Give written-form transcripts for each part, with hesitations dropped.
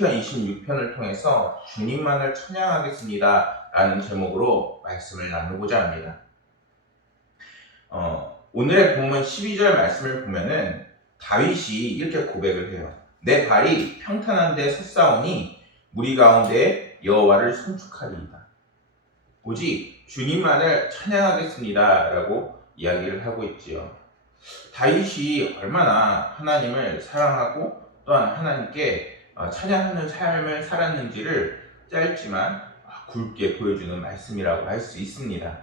시편 26편을 통해서 주님만을 찬양하겠습니다 라는 제목으로 말씀을 나누고자 합니다. 오늘의 본문 12절 말씀을 보면은 다윗이 이렇게 고백을 해요. 내 발이 평탄한 데 섰사오니 무리 가운데 여호와를 송축하리이다. 오직 주님만을 찬양하겠습니다 라고 이야기를 하고 있지요. 다윗이 얼마나 하나님을 사랑하고 또한 하나님께 찬양하는 삶을 살았는지를 짧지만 굵게 보여주는 말씀이라고 할 수 있습니다.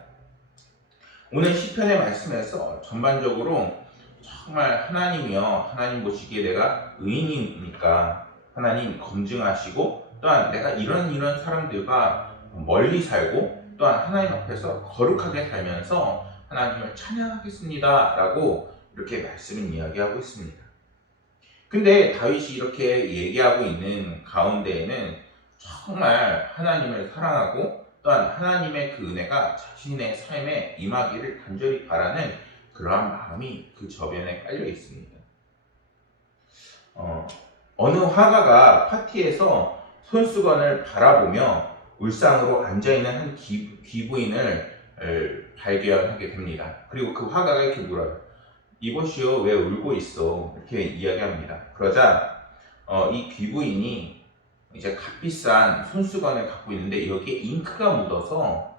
오늘 시편의 말씀에서 전반적으로 정말 하나님이여, 하나님 보시기에 내가 의인이니까 하나님 검증하시고, 또한 내가 이런 사람들과 멀리 살고 또한 하나님 앞에서 거룩하게 살면서 하나님을 찬양하겠습니다 라고 이렇게 말씀은 이야기하고 있습니다. 근데 다윗이 이렇게 얘기하고 있는 가운데에는 정말 하나님을 사랑하고 또한 하나님의 그 은혜가 자신의 삶에 임하기를 간절히 바라는 그러한 마음이 그 저변에 깔려 있습니다. 어느 화가가 파티에서 손수건을 바라보며 울상으로 앉아있는 한 귀부인을 발견하게 됩니다. 그리고 그 화가가 이렇게 물어요. 이보시오, 왜 울고 있어? 이렇게 이야기합니다. 그러자 이 귀부인이 이제 값비싼 손수건을 갖고 있는데 여기에 잉크가 묻어서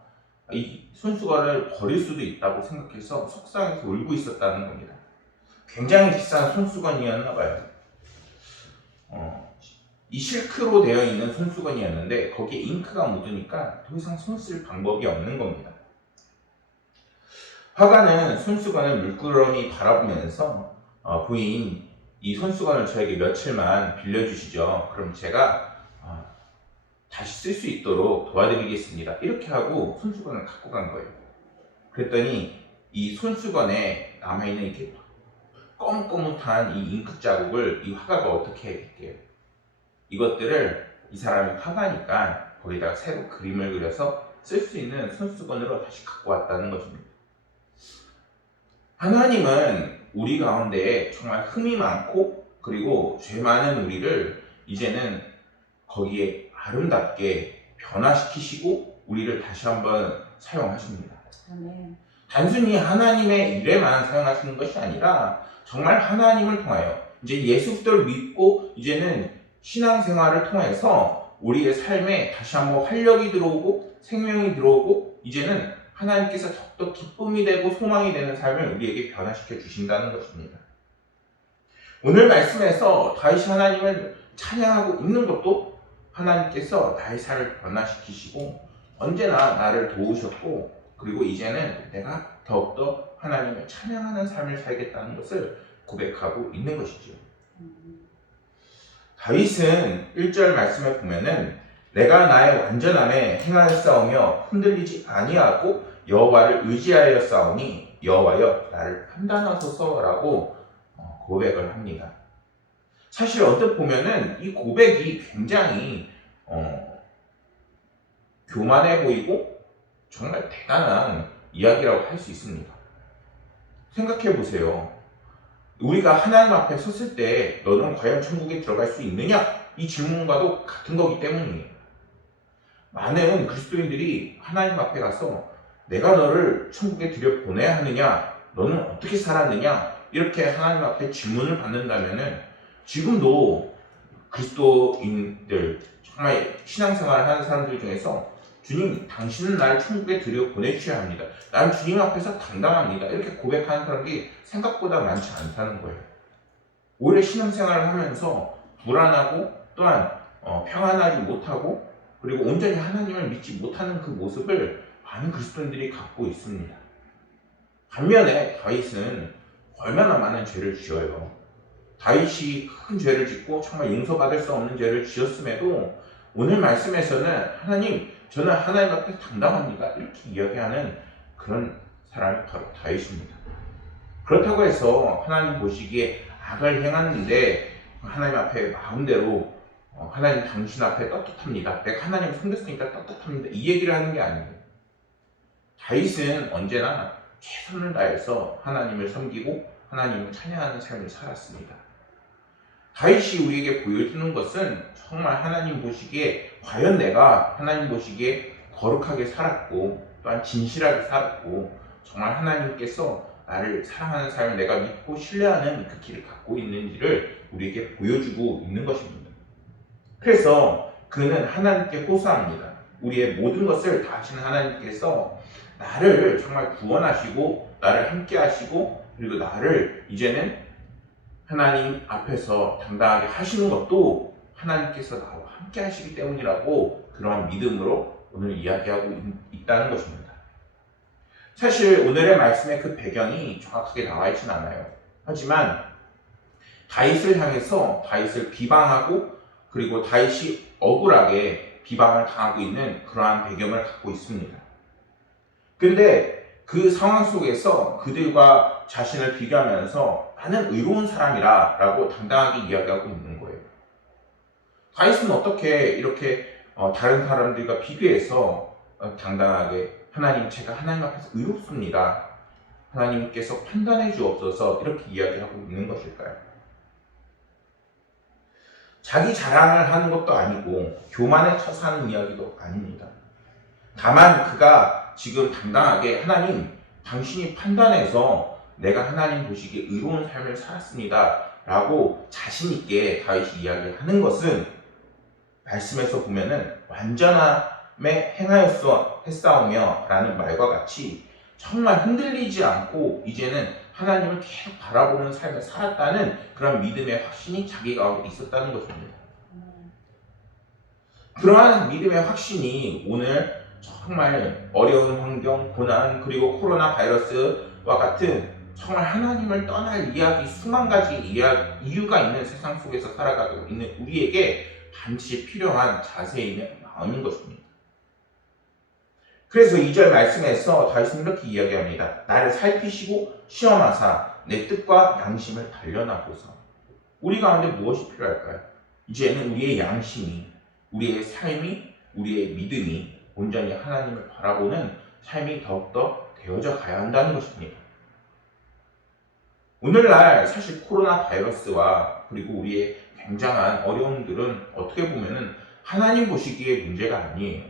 이 손수건을 버릴 수도 있다고 생각해서 속상해서 울고 있었다는 겁니다. 굉장히 비싼 손수건이었나 봐요. 이 실크로 되어 있는 손수건이었는데 거기에 잉크가 묻으니까 더 이상 손 쓸 방법이 없는 겁니다. 화가는 손수건을 물끄러미 바라보면서 부인, 이 손수건을 저에게 며칠만 빌려주시죠. 그럼 제가 다시 쓸 수 있도록 도와드리겠습니다. 이렇게 하고 손수건을 갖고 간 거예요. 그랬더니 이 손수건에 남아있는 이렇게 검은한 이 잉크 자국을 이 화가가 어떻게 했게요? 이것들을 이 사람이 화가니까 거기다가 새로 그림을 그려서 쓸 수 있는 손수건으로 다시 갖고 왔다는 것입니다. 하나님은 우리 가운데 정말 흠이 많고 그리고 죄 많은 우리를 이제는 거기에 아름답게 변화시키시고 우리를 다시 한번 사용하십니다. 아멘. 단순히 하나님의 일에만 사용하시는 것이 아니라 정말 하나님을 통하여 이제 예수 그리스도를 믿고 이제는 신앙생활을 통해서 우리의 삶에 다시 한번 활력이 들어오고 생명이 들어오고 이제는 하나님께서 더욱더 기쁨이 되고 소망이 되는 삶을 우리에게 변화시켜 주신다는 것입니다. 오늘 말씀에서 다윗이 하나님을 찬양하고 있는 것도 하나님께서 나의 삶을 변화시키시고 언제나 나를 도우셨고 그리고 이제는 내가 더욱더 하나님을 찬양하는 삶을 살겠다는 것을 고백하고 있는 것이죠. 다윗은 1절 말씀에 보면은 내가 나의 완전함에 행하였사오며 흔들리지 아니하고 여호와를 의지하여 싸우니 여호와여 나를 판단하소서라고 고백을 합니다. 사실 언뜻 보면은 이 고백이 굉장히 교만해 보이고 정말 대단한 이야기라고 할 수 있습니다. 생각해 보세요. 우리가 하나님 앞에 섰을 때 너는 과연 천국에 들어갈 수 있느냐? 이 질문과도 같은 거기 때문이에요. 많은 그리스도인들이 하나님 앞에 가서 내가 너를 천국에 들여보내야 하느냐? 너는 어떻게 살았느냐? 이렇게 하나님 앞에 질문을 받는다면은 지금도 그리스도인들 정말 신앙생활을 하는 사람들 중에서 주님, 당신은 나를 천국에 들여보내주셔야 합니다. 난 주님 앞에서 당당합니다. 이렇게 고백하는 사람이 생각보다 많지 않다는 거예요. 오히려 신앙생활을 하면서 불안하고 또한 평안하지 못하고 그리고 온전히 하나님을 믿지 못하는 그 모습을 많은 그리스도인들이 갖고 있습니다. 반면에 다윗은 얼마나 많은 죄를 지어요. 다윗이 큰 죄를 짓고 정말 용서받을 수 없는 죄를 지었음에도 오늘 말씀에서는 하나님, 저는 하나님 앞에 당당합니다. 이렇게 이야기하는 그런 사람이 바로 다윗입니다. 그렇다고 해서 하나님 보시기에 악을 행하는데 하나님 앞에 마음대로 하나님 당신 앞에 떳떳합니다. 내가 하나님 섬겼으니까 떳떳합니다. 이 얘기를 하는 게 아니에요. 다윗은 언제나 최선을 다해서 하나님을 섬기고 하나님을 찬양하는 삶을 살았습니다. 다윗이 우리에게 보여주는 것은 정말 하나님 보시기에 과연 내가 하나님 보시기에 거룩하게 살았고 또한 진실하게 살았고 정말 하나님께서 나를 사랑하는 삶을 내가 믿고 신뢰하는 그 길을 갖고 있는지를 우리에게 보여주고 있는 것입니다. 그래서 그는 하나님께 호소합니다. 우리의 모든 것을 다 하시는 하나님께서 나를 정말 구원하시고 나를 함께 하시고 그리고 나를 이제는 하나님 앞에서 당당하게 하시는 것도 하나님께서 나와 함께 하시기 때문이라고 그러한 믿음으로 오늘 이야기하고 있다는 것입니다. 사실 오늘의 말씀의 그 배경이 정확하게 나와 있진 않아요. 하지만 다윗을 향해서 다윗을 비방하고 그리고 다윗이 억울하게 비방을 당하고 있는 그러한 배경을 갖고 있습니다. 근데 그 상황 속에서 그들과 자신을 비교하면서 나는 의로운 사람이라 라고 당당하게 이야기하고 있는 거예요. 다윗은 어떻게 이렇게 다른 사람들과 비교해서 당당하게 하나님, 제가 하나님 앞에서 의롭습니다. 하나님께서 판단해 주옵소서 이렇게 이야기하고 있는 것일까요? 자기 자랑을 하는 것도 아니고 교만에 처사하는 이야기도 아닙니다. 다만 그가 지금 당당하게 하나님, 당신이 판단해서 내가 하나님 보시기에 의로운 삶을 살았습니다 라고 자신있게 다윗이 이야기하는 것은 말씀에서 보면은 완전함에 행하였어 했사오며 라는 말과 같이 정말 흔들리지 않고 이제는 하나님을 계속 바라보는 삶을 살았다는 그런 믿음의 확신이 자기 가운데 있었다는 것입니다. 그러한 믿음의 확신이 오늘 정말 어려운 환경, 고난, 그리고 코로나 바이러스와 같은 정말 하나님을 떠날 이야기, 수만 가지 이유가 있는 세상 속에서 살아가고 있는 우리에게 반드시 필요한 자세이며 마음인 것입니다. 그래서 2절 말씀에서 다윗은 이렇게 이야기합니다. 나를 살피시고 시험하사 내 뜻과 양심을 단련하소서. 우리 가운데 무엇이 필요할까요? 이제는 우리의 양심이, 우리의 삶이, 우리의 믿음이 온전히 하나님을 바라보는 삶이 더욱더 되어져 가야 한다는 것입니다. 오늘날 사실 코로나 바이러스와 그리고 우리의 굉장한 어려움들은 어떻게 보면은 하나님 보시기에 문제가 아니에요.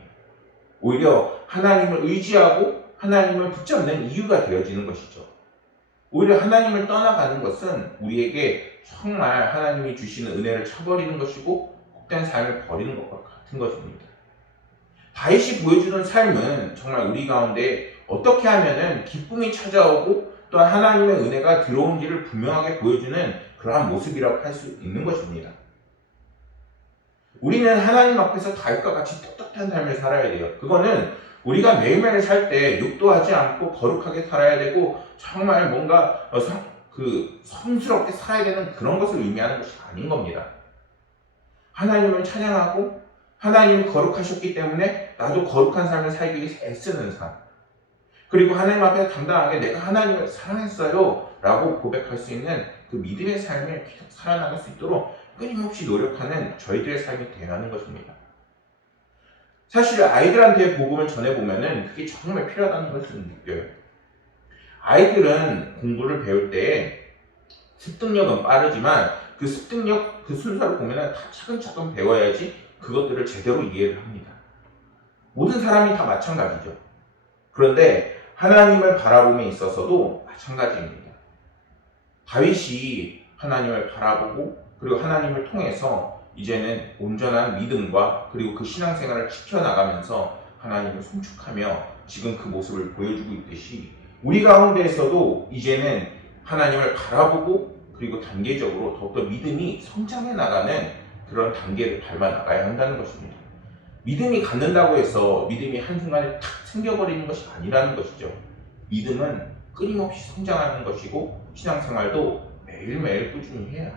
오히려 하나님을 의지하고 하나님을 붙잡는 이유가 되어지는 것이죠. 오히려 하나님을 떠나가는 것은 우리에게 정말 하나님이 주시는 은혜를 쳐버리는 것이고 복된 삶을 버리는 것과 같은 것입니다. 다윗이 보여주는 삶은 정말 우리 가운데 어떻게 하면은 기쁨이 찾아오고 또한 하나님의 은혜가 들어온지를 분명하게 보여주는 그러한 모습이라고 할 수 있는 것입니다. 우리는 하나님 앞에서 다윗과 같이 떳떳한 삶을 살아야 돼요. 그거는 우리가 매일매일 살 때 욕도하지 않고 거룩하게 살아야 되고 정말 뭔가 성스럽게 살아야 되는 그런 것을 의미하는 것이 아닌 겁니다. 하나님을 찬양하고 하나님이 거룩하셨기 때문에 나도 거룩한 삶을 살기 위해서 애쓰는 삶. 그리고 하나님 앞에 당당하게 내가 하나님을 사랑했어요 라고 고백할 수 있는 그 믿음의 삶을 계속 살아나갈 수 있도록 끊임없이 노력하는 저희들의 삶이 되어야 하는 것입니다. 사실 아이들한테 복음을 전해보면은 그게 정말 필요하다는 것을 느껴요. 아이들은 공부를 배울 때 습득력은 빠르지만 그 습득력, 그 순서를 보면은 다 차근차근 배워야지 그것들을 제대로 이해를 합니다. 모든 사람이 다 마찬가지죠. 그런데 하나님을 바라봄에 있어서도 마찬가지입니다. 다윗이 하나님을 바라보고 그리고 하나님을 통해서 이제는 온전한 믿음과 그리고 그 신앙생활을 지켜나가면서 하나님을 송축하며 지금 그 모습을 보여주고 있듯이 우리 가운데에서도 이제는 하나님을 바라보고 그리고 단계적으로 더욱더 믿음이 성장해 나가는 그런 단계를 밟아 나가야 한다는 것입니다. 믿음이 갖는다고 해서 믿음이 한순간에 탁 생겨버리는 것이 아니라는 것이죠. 믿음은 끊임없이 성장하는 것이고 신앙생활도 매일매일 꾸준히 해야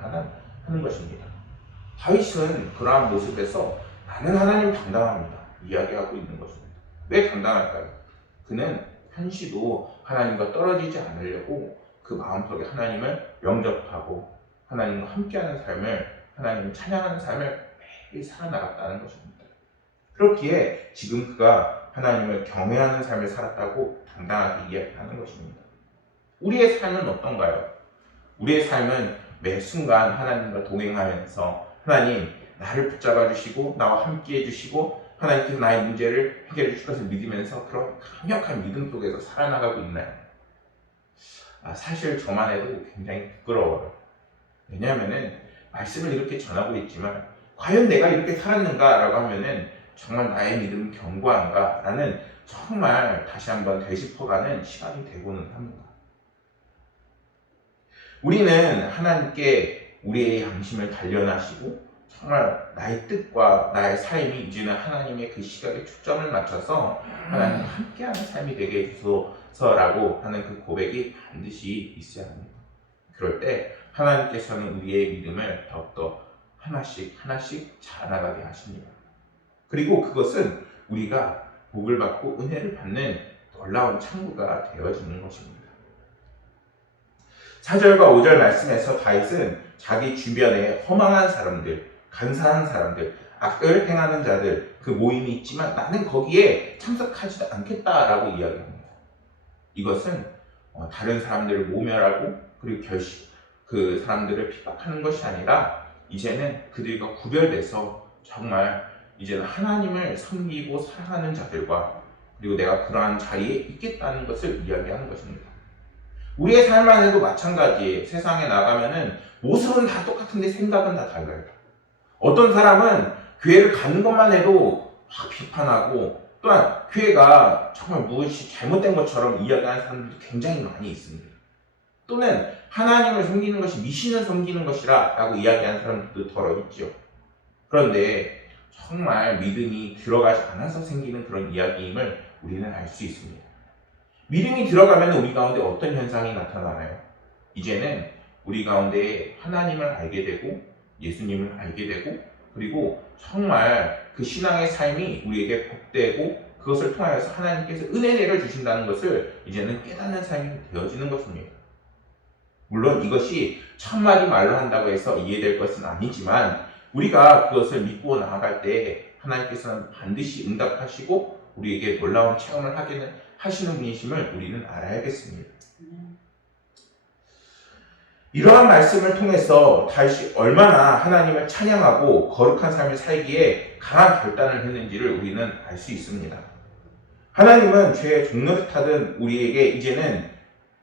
하는 것입니다. 다윗은 그러한 모습에서 나는 하나님 당당합니다 이야기하고 있는 것입니다. 왜 당당할까요? 그는 한시도 하나님과 떨어지지 않으려고 그 마음속에 하나님을 영접하고 하나님과 함께하는 삶을, 하나님을 찬양하는 삶을 매일 살아나갔다는 것입니다. 그렇기에 지금 그가 하나님을 경외하는 삶을 살았다고 당당하게 이야기하는 것입니다. 우리의 삶은 어떤가요? 우리의 삶은 매 순간 하나님과 동행하면서 하나님 나를 붙잡아 주시고 나와 함께 해주시고 하나님께서 나의 문제를 해결해 주실 것을 믿으면서 그런 강력한 믿음 속에서 살아나가고 있나요? 사실 저만 해도 굉장히 부끄러워요. 왜냐하면은 말씀을 이렇게 전하고 있지만 과연 내가 이렇게 살았는가라고 하면은 정말 나의 믿음은 견고한가라는 정말 다시 한번 되짚어가는 시간이 되고는 합니다. 우리는 하나님께 우리의 양심을 단련하시고 정말 나의 뜻과 나의 삶이 이제는 하나님의 그 시각에 초점을 맞춰서 하나님과 함께하는 삶이 되게 해주소서라고 하는 그 고백이 반드시 있어야 합니다. 그럴 때 하나님께서는 우리의 믿음을 더욱더 하나씩 자라나가게 하십니다. 그리고 그것은 우리가 복을 받고 은혜를 받는 놀라운 창구가 되어지는 것입니다. 4절과 5절 말씀에서 다윗은 자기 주변에 허망한 사람들, 간사한 사람들, 악을 행하는 자들 그 모임이 있지만 나는 거기에 참석하지도 않겠다라고 이야기합니다. 이것은 다른 사람들을 모멸하고 그리고 그 사람들을 핍박하는 것이 아니라 이제는 그들과 구별돼서 정말 이제는 하나님을 섬기고 사랑하는 자들과 그리고 내가 그러한 자리에 있겠다는 것을 이야기하는 것입니다. 우리의 삶 안에도 마찬가지예요. 세상에 나가면은 모습은 다 똑같은데 생각은 다 달라요. 어떤 사람은 교회를 가는 것만 해도 막 비판하고 또한 교회가 정말 무엇이 잘못된 것처럼 이야기하는 사람들도 굉장히 많이 있습니다. 또는 하나님을 섬기는 것이 미신을 섬기는 것이라 라고 이야기하는 사람들도 더러 있죠. 그런데 정말 믿음이 들어가지 않아서 생기는 그런 이야기임을 우리는 알 수 있습니다. 믿음이 들어가면 우리 가운데 어떤 현상이 나타나나요? 이제는 우리 가운데 하나님을 알게 되고 예수님을 알게 되고 그리고 정말 그 신앙의 삶이 우리에게 복되고 그것을 통하여서 하나님께서 은혜를 주신다는 것을 이제는 깨닫는 삶이 되어지는 것입니다. 물론 이것이 천마디 말로 한다고 해서 이해될 것은 아니지만 우리가 그것을 믿고 나아갈 때 하나님께서는 반드시 응답하시고 우리에게 놀라운 체험을 하시는 분이심을 우리는 알아야겠습니다. 이러한 말씀을 통해서 다윗이 얼마나 하나님을 찬양하고 거룩한 삶을 살기에 강한 결단을 했는지를 우리는 알 수 있습니다. 하나님은 죄의 종노릇하던 우리에게 이제는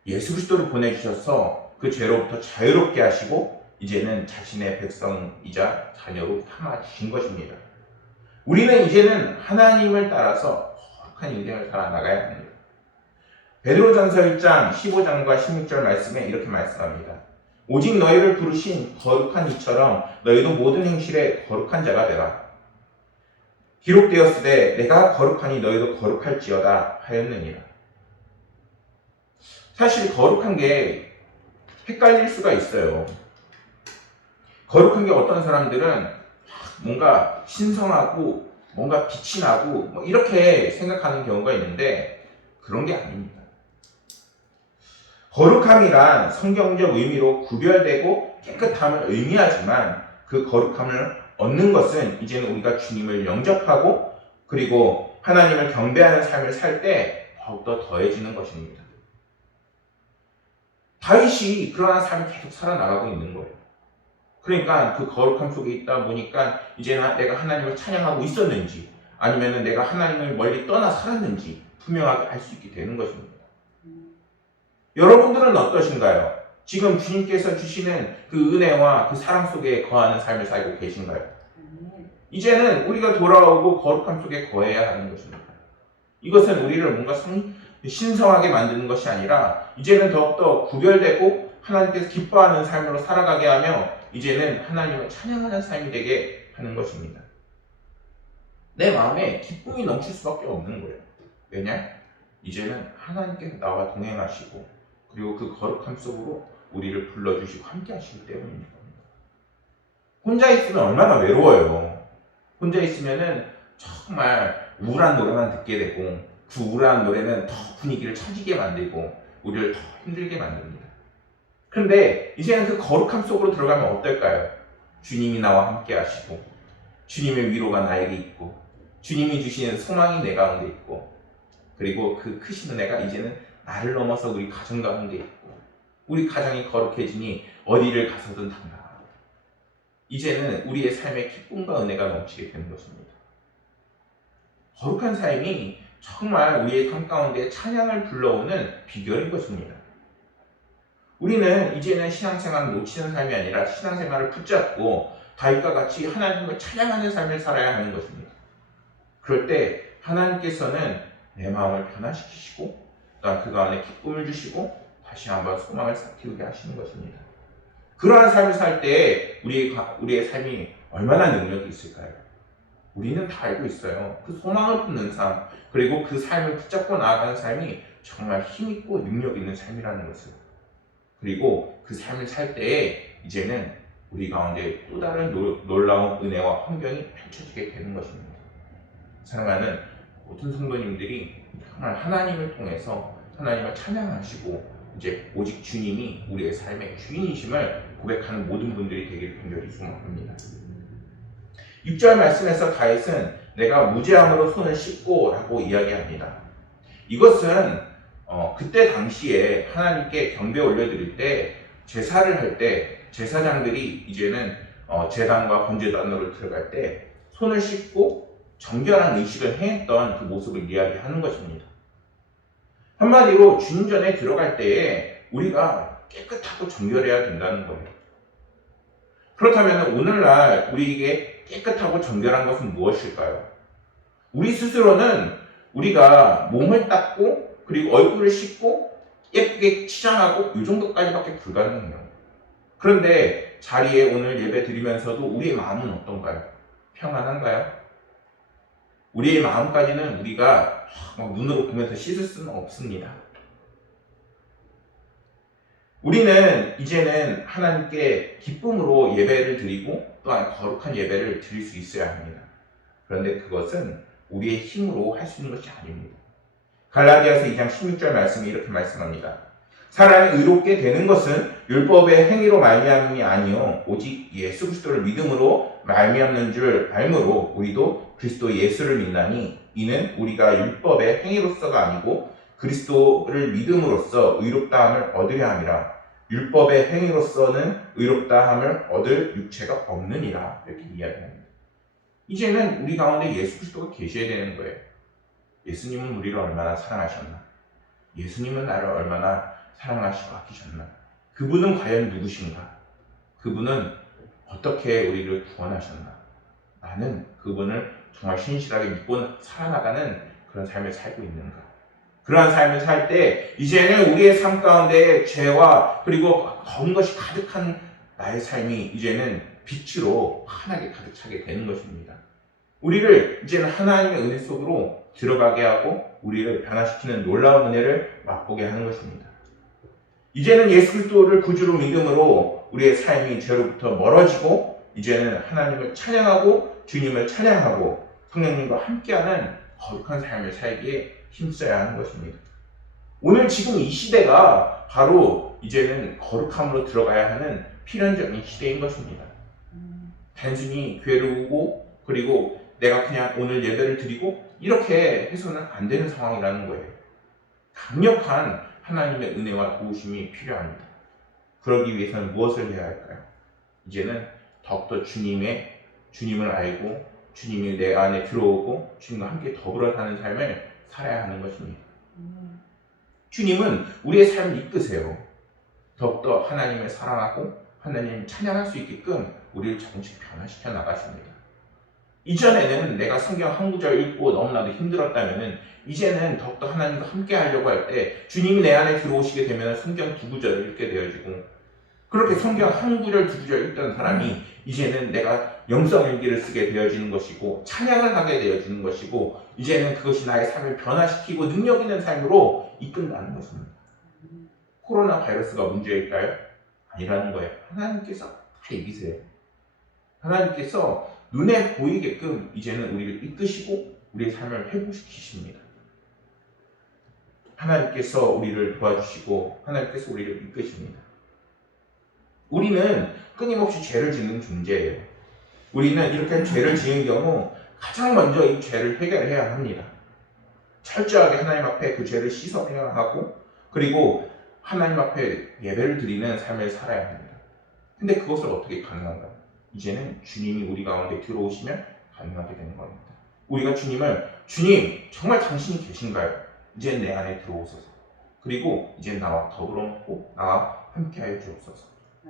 예수 그리스도를 보내주셔서 그 죄로부터 자유롭게 하시고 이제는 자신의 백성이자 자녀로 삼아주신 것입니다. 우리는 이제는 하나님을 따라서 거룩한 인생을 살아나가야 합니다. 베드로전서 1장 15장과 16절 말씀에 이렇게 말씀합니다. 오직 너희를 부르신 거룩한 이처럼 너희도 모든 행실에 거룩한 자가 되라. 기록되었으되 내가 거룩하니 너희도 거룩할지어다 하였느니라. 사실 거룩한 게 헷갈릴 수가 있어요. 거룩한 게 어떤 사람들은 뭔가 신성하고 뭔가 빛이 나고 뭐 이렇게 생각하는 경우가 있는데 그런 게 아닙니다. 거룩함이란 성경적 의미로 구별되고 깨끗함을 의미하지만 그 거룩함을 얻는 것은 이제는 우리가 주님을 영접하고 그리고 하나님을 경배하는 삶을 살 때 더욱더 더해지는 것입니다. 다윗이 그러한 삶을 계속 살아나가고 있는 거예요. 그러니까 그 거룩함 속에 있다 보니까 이제는 내가 하나님을 찬양하고 있었는지 아니면 내가 하나님을 멀리 떠나 살았는지 분명하게 알 수 있게 되는 것입니다. 여러분들은 어떠신가요? 지금 주님께서 주시는 그 은혜와 그 사랑 속에 거하는 삶을 살고 계신가요? 이제는 우리가 돌아오고 거룩함 속에 거해야 하는 것입니다. 이것은 우리를 뭔가 신성하게 만드는 것이 아니라 이제는 더욱더 구별되고 하나님께서 기뻐하는 삶으로 살아가게 하며 이제는 하나님을 찬양하는 삶이 되게 하는 것입니다. 내 마음에 기쁨이 넘칠 수밖에 없는 거예요. 왜냐? 이제는 하나님께서 나와 동행하시고 그리고 그 거룩함 속으로 우리를 불러주시고 함께 하시기 때문입니다. 혼자 있으면 얼마나 외로워요. 혼자 있으면은 정말 우울한 노래만 듣게 되고 그 우울한 노래는 더 분위기를 처지게 만들고 우리를 더 힘들게 만듭니다. 그런데 이제는 그 거룩함 속으로 들어가면 어떨까요? 주님이 나와 함께 하시고 주님의 위로가 나에게 있고 주님이 주시는 소망이 내 가운데 있고 그리고 그 크신 은혜가 이제는 나를 넘어서 우리 가정 가운데 있고 우리 가정이 거룩해지니 어디를 가서든 당당하고 이제는 우리의 삶에 기쁨과 은혜가 넘치게 되는 것입니다. 거룩한 삶이 정말 우리의 삶 가운데 찬양을 불러오는 비결인 것입니다. 우리는 이제는 신앙생활을 놓치는 삶이 아니라 신앙생활을 붙잡고 다윗과 같이 하나님을 찬양하는 삶을 살아야 하는 것입니다. 그럴 때 하나님께서는 내 마음을 변화시키시고 또한 그 안에 기쁨을 주시고 다시 한번 소망을 싹틔우게 하시는 것입니다. 그러한 삶을 살 때 우리의 삶이 얼마나 능력이 있을까요? 우리는 다 알고 있어요. 그 소망을 품는 삶, 그리고 그 삶을 붙잡고 나아가는 삶이 정말 힘있고 능력 있는 삶이라는 것을. 그리고 그 삶을 살 때에 이제는 우리 가운데 또 다른 놀라운 은혜와 환경이 펼쳐지게 되는 것입니다. 사랑하는 모든 성도님들이 정말 하나님을 통해서 하나님을 찬양하시고 이제 오직 주님이 우리의 삶의 주인이심을 고백하는 모든 분들이 되기를 간절히 소망합니다. 6절 말씀에서 다윗은 내가 무죄함으로 손을 씻고 라고 이야기합니다. 이것은 그때 당시에 하나님께 경배 올려드릴 때 제사를 할 때 제사장들이 이제는 제단과 번제단으로 들어갈 때 손을 씻고 정결한 의식을 행했던 그 모습을 이야기하는 것입니다. 한마디로 주님 전에 들어갈 때에 우리가 깨끗하고 정결해야 된다는 거예요. 그렇다면 오늘날 우리에게 깨끗하고 정결한 것은 무엇일까요? 우리 스스로는 우리가 몸을 닦고 그리고 얼굴을 씻고 예쁘게 치장하고 이 정도까지밖에 불가능해요. 그런데 자리에 오늘 예배 드리면서도 우리의 마음은 어떤가요? 평안한가요? 우리의 마음까지는 우리가 눈으로 보면서 씻을 수는 없습니다. 우리는 이제는 하나님께 기쁨으로 예배를 드리고 또한 거룩한 예배를 드릴 수 있어야 합니다. 그런데 그것은 우리의 힘으로 할 수 있는 것이 아닙니다. 갈라디아서 2장 16절 말씀이 이렇게 말씀합니다. 사람이 의롭게 되는 것은 율법의 행위로 말미암음이 아니요 오직 예수 그리스도를 믿음으로 말미암는 줄 알므로 우리도 그리스도 예수를 믿나니 이는 우리가 율법의 행위로서가 아니고 그리스도를 믿음으로써 의롭다함을 얻으려 함이라. 율법의 행위로서는 의롭다함을 얻을 육체가 없느니라. 이렇게 이야기합니다. 이제는 우리 가운데 예수 그리스도가 계셔야 되는 거예요. 예수님은 우리를 얼마나 사랑하셨나? 예수님은 나를 얼마나 사랑하시고 아끼셨나? 그분은 과연 누구신가? 그분은 어떻게 우리를 구원하셨나? 나는 그분을 정말 신실하게 믿고 살아나가는 그런 삶을 살고 있는가? 그러한 삶을 살 때 이제는 우리의 삶 가운데 죄와 그리고 거운 것이 가득한 나의 삶이 이제는 빛으로 환하게 가득 차게 되는 것입니다. 우리를 이제는 하나님의 은혜 속으로 들어가게 하고 우리를 변화시키는 놀라운 은혜를 맛보게 하는 것입니다. 이제는 예수 그리스도를 구주로 믿음으로 우리의 삶이 죄로부터 멀어지고 이제는 하나님을 찬양하고 주님을 찬양하고 성령님과 함께하는 거룩한 삶을 살기에 힘써야 하는 것입니다. 오늘 지금 이 시대가 바로 이제는 거룩함으로 들어가야 하는 필연적인 시대인 것입니다. 단순히 괴로우고 그리고 내가 그냥 오늘 예배를 드리고 이렇게 해서는 안 되는 상황이라는 거예요. 강력한 하나님의 은혜와 도우심이 필요합니다. 그러기 위해서는 무엇을 해야 할까요? 이제는 더욱더 주님을 알고 주님이 내 안에 들어오고 주님과 함께 더불어 사는 삶을 살아야 하는 것입니다. 주님은 우리의 삶을 이끄세요. 더욱더 하나님을 사랑하고 하나님을 찬양할 수 있게끔 우리를 조금씩 변화시켜 나가십니다. 이전에는 내가 성경 한 구절 읽고 너무나도 힘들었다면 이제는 더욱더 하나님과 함께 하려고 할 때 주님이 내 안에 들어오시게 되면 성경 두 구절을 읽게 되어지고 그렇게 성경 한 구절 두 구절 읽던 사람이 이제는 내가 영성일기를 쓰게 되어지는 것이고 찬양을 하게 되어지는 것이고 이제는 그것이 나의 삶을 변화시키고 능력 있는 삶으로 이끈다는 것입니다. 코로나 바이러스가 문제일까요? 아니라는 거예요. 하나님께서 다 이기세요. 하나님께서 눈에 보이게끔 이제는 우리를 이끄시고 우리의 삶을 회복시키십니다. 하나님께서 우리를 도와주시고 하나님께서 우리를 이끄십니다. 우리는 끊임없이 죄를 짓는 존재예요. 우리는 이렇게 죄를 지은 경우 가장 먼저 이 죄를 해결해야 합니다. 철저하게 하나님 앞에 그 죄를 씻어내야 하고 그리고 하나님 앞에 예배를 드리는 삶을 살아야 합니다. 근데 그것을 어떻게 가능한가요? 이제는 주님이 우리 가운데 들어오시면 가능하게 되는 겁니다. 우리가 주님을 주님 정말 당신이 계신가요? 이제 내 안에 들어오소서. 그리고 이제 나와 더불어 먹고 나와 함께하여 주옵소서.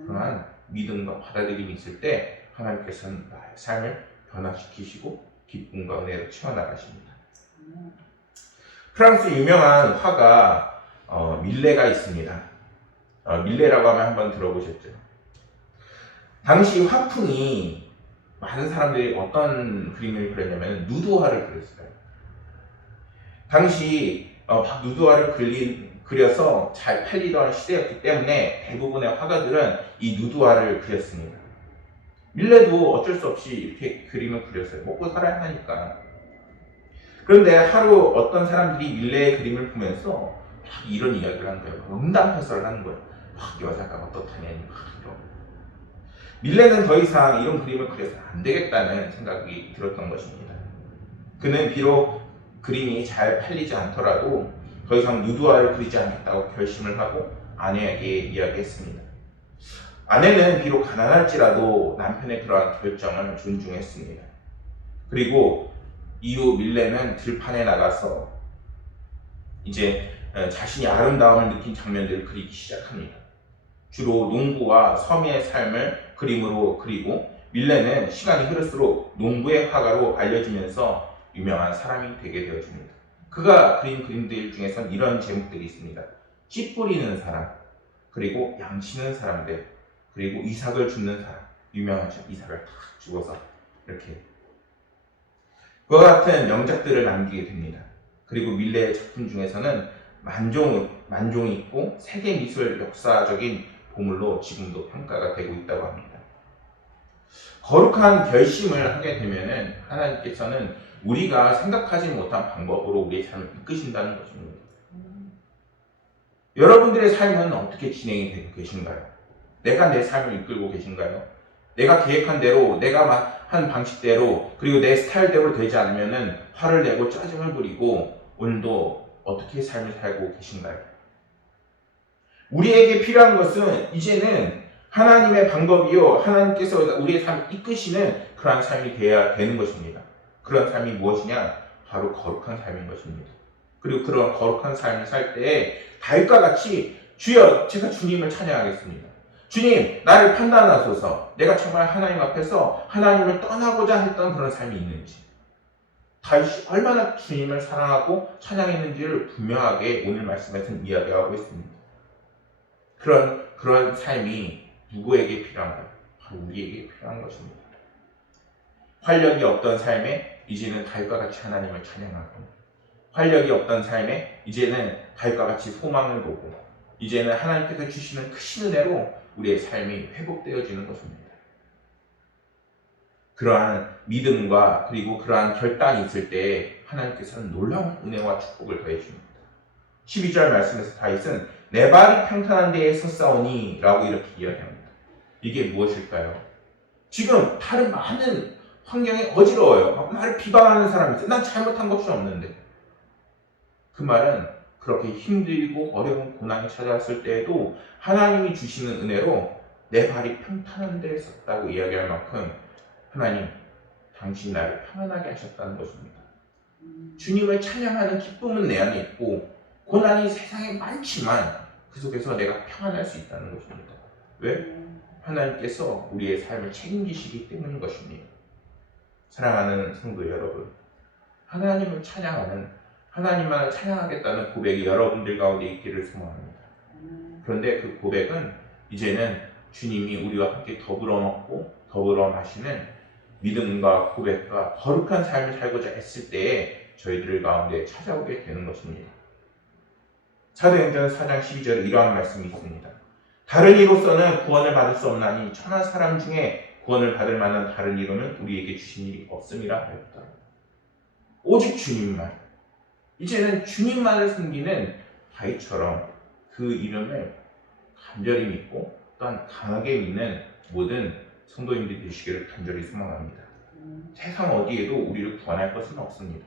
그러한 믿음과 받아들임이 있을 때 하나님께서는 나의 삶을 변화시키시고 기쁨과 은혜로 채워나가십니다. 프랑스 유명한 화가 밀레가 있습니다. 밀레라고 하면 한번 들어보셨죠? 당시 화풍이 많은 사람들이 어떤 그림을 그렸냐면 누드화를 그렸어요. 당시 누드화를 그려서 잘 팔리던 시대였기 때문에 대부분의 화가들은 이 누드화를 그렸습니다. 밀레도 어쩔 수 없이 이렇게 그림을 그렸어요. 먹고 살아야 하니까. 그런데 하루 어떤 사람들이 밀레의 그림을 보면서 막 이런 이야기를 하는 거예요. 음담패설을 하는 거예요. 막 여자가 어떻다냐니 막 이런. 밀레는 더 이상 이런 그림을 그려서는 안 되겠다는 생각이 들었던 것입니다. 그는 비록 그림이 잘 팔리지 않더라도 더 이상 누드화를 그리지 않겠다고 결심을 하고 아내에게 이야기했습니다. 아내는 비록 가난할지라도 남편의 그러한 결정을 존중했습니다. 그리고 이후 밀레는 들판에 나가서 이제 자신이 아름다움을 느낀 장면들을 그리기 시작합니다. 주로 농부와 서민의 삶을 그림으로 그리고 밀레는 시간이 흐를수록 농부의 화가로 알려지면서 유명한 사람이 되게 되어집니다. 그가 그린 그림들 중에선 이런 제목들이 있습니다. 씨 뿌리는 사람, 그리고 양 치는 사람들, 그리고 이삭을 줍는 사람. 유명하죠. 이삭을 탁 주어서 이렇게 그와 같은 명작들을 남기게 됩니다. 그리고 밀레의 작품 중에서는 만종이 있고 세계 미술 역사적인 보물로 지금도 평가가 되고 있다고 합니다. 거룩한 결심을 하게 되면은 하나님께서는 우리가 생각하지 못한 방법으로 우리의 삶을 이끄신다는 것입니다. 여러분들의 삶은 어떻게 진행이 되고 계신가요? 내가 내 삶을 이끌고 계신가요? 내가 계획한 대로, 내가 한 방식대로, 그리고 내 스타일대로 되지 않으면은 화를 내고 짜증을 부리고 오늘도 어떻게 삶을 살고 계신가요? 우리에게 필요한 것은 이제는 하나님의 방법이요, 하나님께서 우리의 삶을 이끄시는 그러한 삶이 되어야 되는 것입니다. 그런 삶이 무엇이냐? 바로 거룩한 삶인 것입니다. 그리고 그런 거룩한 삶을 살 때 다윗과 같이 주여, 제가 주님을 찬양하겠습니다. 주님, 나를 판단하소서. 내가 정말 하나님 앞에서 하나님을 떠나고자 했던 그런 삶이 있는지, 다윗이 얼마나 주님을 사랑하고 찬양했는지를 분명하게 오늘 말씀에서는 이야기하고 있습니다. 그런 삶이 누구에게 필요한가요? 바로 우리에게 필요한 것입니다. 활력이 없던 삶에 이제는 다윗과 같이 하나님을 찬양하고, 활력이 없던 삶에 이제는 다윗과 같이 소망을 보고, 이제는 하나님께서 주시는 크신 은혜로 우리의 삶이 회복되어지는 것입니다. 그러한 믿음과 그리고 그러한 결단이 있을 때 하나님께서는 놀라운 은혜와 축복을 더해 줍니다. 12절 말씀에서 다윗은 내 발이 평탄한 데에 섰사오니 라고 이렇게 이야기합니다. 이게 무엇일까요? 지금 다른 많은 환경이 어지러워요. 나를 비방하는 사람이 있어요. 난 잘못한 것이 없는데. 그 말은 그렇게 힘들고 어려운 고난이 찾아왔을 때에도 하나님이 주시는 은혜로 내 발이 평탄한 데에 섰다고 이야기할 만큼 하나님, 당신이 나를 평안하게 하셨다는 것입니다. 주님을 찬양하는 기쁨은 내 안에 있고 고난이 세상에 많지만 그 속에서 내가 평안할 수 있다는 것입니다. 왜? 하나님께서 우리의 삶을 책임지시기 때문인 것입니다. 사랑하는 성도 여러분, 하나님을 찬양하는, 하나님만을 찬양하겠다는 고백이 여러분들 가운데 있기를 소망합니다. 그런데 그 고백은 이제는 주님이 우리와 함께 더불어 먹고 더불어 마시는 믿음과 고백과 거룩한 삶을 살고자 했을 때에 저희들 가운데 찾아오게 되는 것입니다. 사도행전 4장 12절에 이러한 말씀이 있습니다. 다른 이로서는 구원을 받을 수 없나니 천한 사람 중에 구원을 받을 만한 다른 이름은 우리에게 주신 일이 없음이라 하였다. 오직 주님만, 이제는 주님만을 섬기는 다윗처럼 그 이름을 간절히 믿고 또한 강하게 믿는 모든 성도님들이 되시기를 간절히 소망합니다. 세상 어디에도 우리를 구원할 것은 없습니다.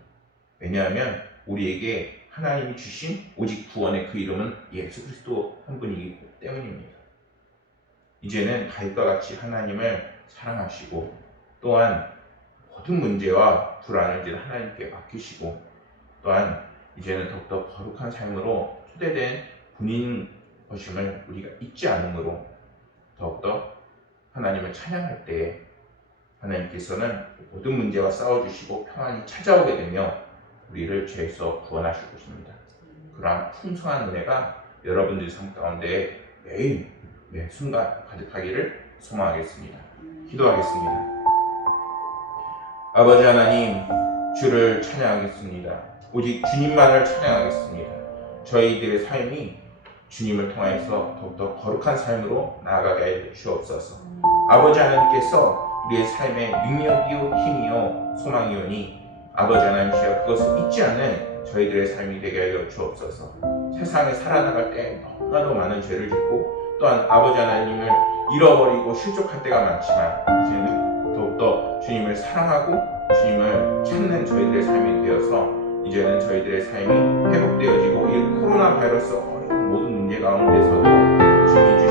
왜냐하면 우리에게 하나님이 주신 오직 구원의 그 이름은 예수 그리스도 한 분이기 때문입니다. 이제는 다윗과 같이 하나님을 사랑하시고 또한 모든 문제와 불안을 이제 하나님께 맡기시고 또한 이제는 더욱더 거룩한 삶으로 초대된 본인 것임을 우리가 잊지 않으므로 더욱더 하나님을 찬양할 때에 하나님께서는 모든 문제와 싸워주시고 평안이 찾아오게 되며 우리를 죄에서 구원하실 것입니다. 그러한 풍성한 은혜가 여러분들 삶 가운데 매일 매 순간 가득하기를 소망하겠습니다. 기도하겠습니다. 아버지 하나님, 주를 찬양하겠습니다. 오직 주님만을 찬양하겠습니다. 저희들의 삶이 주님을 통하여서 더욱더 거룩한 삶으로 나아가게 해 주옵소서. 아버지 하나님께서 우리의 삶의 능력이요 힘이요 소망이오니 아버지 하나님이시여 그것을 잊지 않는 저희들의 삶이 되게 하여 주옵소서. 세상에 살아나갈 때 너무나도 많은 죄를 짓고 또한 아버지 하나님을 잃어버리고 실족할 때가 많지만 이제는 더욱더 주님을 사랑하고 주님을 찾는 저희들의 삶이 되어서 이제는 저희들의 삶이 회복되어지고 이 코로나 바이러스 어려운 모든 문제 가운데서도 주님이